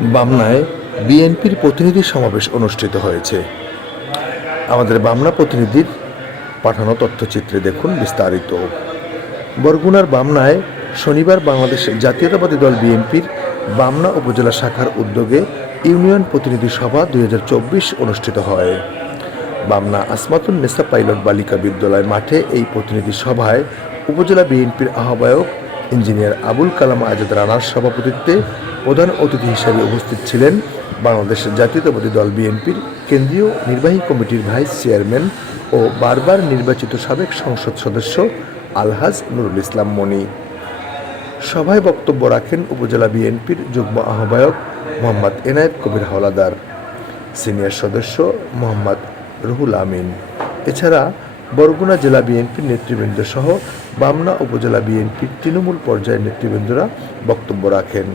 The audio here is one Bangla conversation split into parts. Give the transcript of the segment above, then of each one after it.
বামনায় বিএনপির প্রতিনিধি সমাবেশ অনুষ্ঠিত হয়েছে। আমাদের বামনা প্রতিনিধির পাঠানো তথ্যচিত্রে দেখুন বিস্তারিত। বরগুনার বামনায় শনিবার বাংলাদেশ জাতীয়তাবাদী দল বিএনপির বামনা উপজেলা শাখার উদ্যোগে ইউনিয়ন প্রতিনিধি সভা দুই হাজার চব্বিশ অনুষ্ঠিত হয়। বামনা আসমাতুন নেসা পাইলট বালিকা বিদ্যালয় মাঠে এই প্রতিনিধি সভায় উপজেলা বিএনপির আহ্বায়ক ইঞ্জিনিয়ার আবুল কালাম আজাদ রানার সভাপতিত্বে প্রধান অতিথি হিসেবে উপস্থিত ছিলেন বাংলাদেশ জাতীয়তাবাদী দল বিএনপির কেন্দ্রীয় নির্বাহী কমিটির ভাইস চেয়ারম্যান ও বারবার নির্বাচিত সাবেক সংসদ সদস্য আলহাজ নুরুল ইসলাম মনি। সভায় বক্তব্য রাখেন উপজেলা বিএনপির যুগ্ম আহ্বায়ক মোহাম্মদ এনায়েত কবির হাওলাদার, সিনিয়র সদস্য মোহাম্মদ রুহুল আমিন। এছাড়া বরগুনা জেলা বিএনপির নেতৃবৃন্দ সহ বামনা উপজেলা বিএনপির তৃণমূল পর্যায়ের নেতৃবৃন্দরা বক্তব্য রাখেন।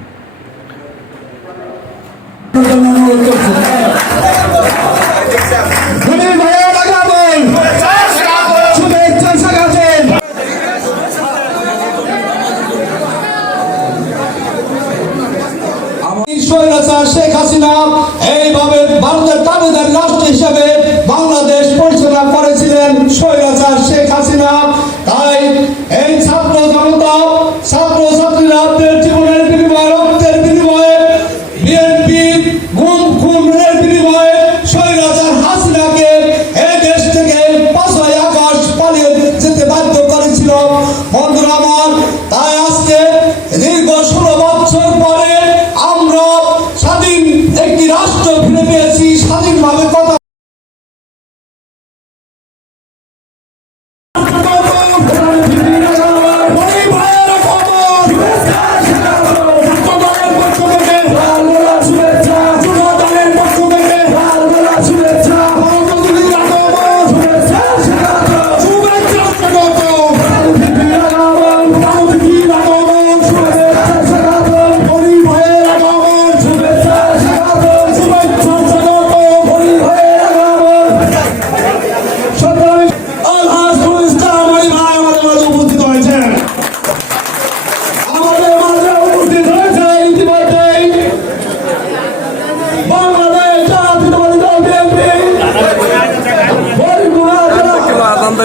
শেখ হাসিনা, এইভাবে ভারতের দাবিদার রাষ্ট্র হিসেবে বাংলাদেশ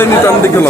নিতাম দিকে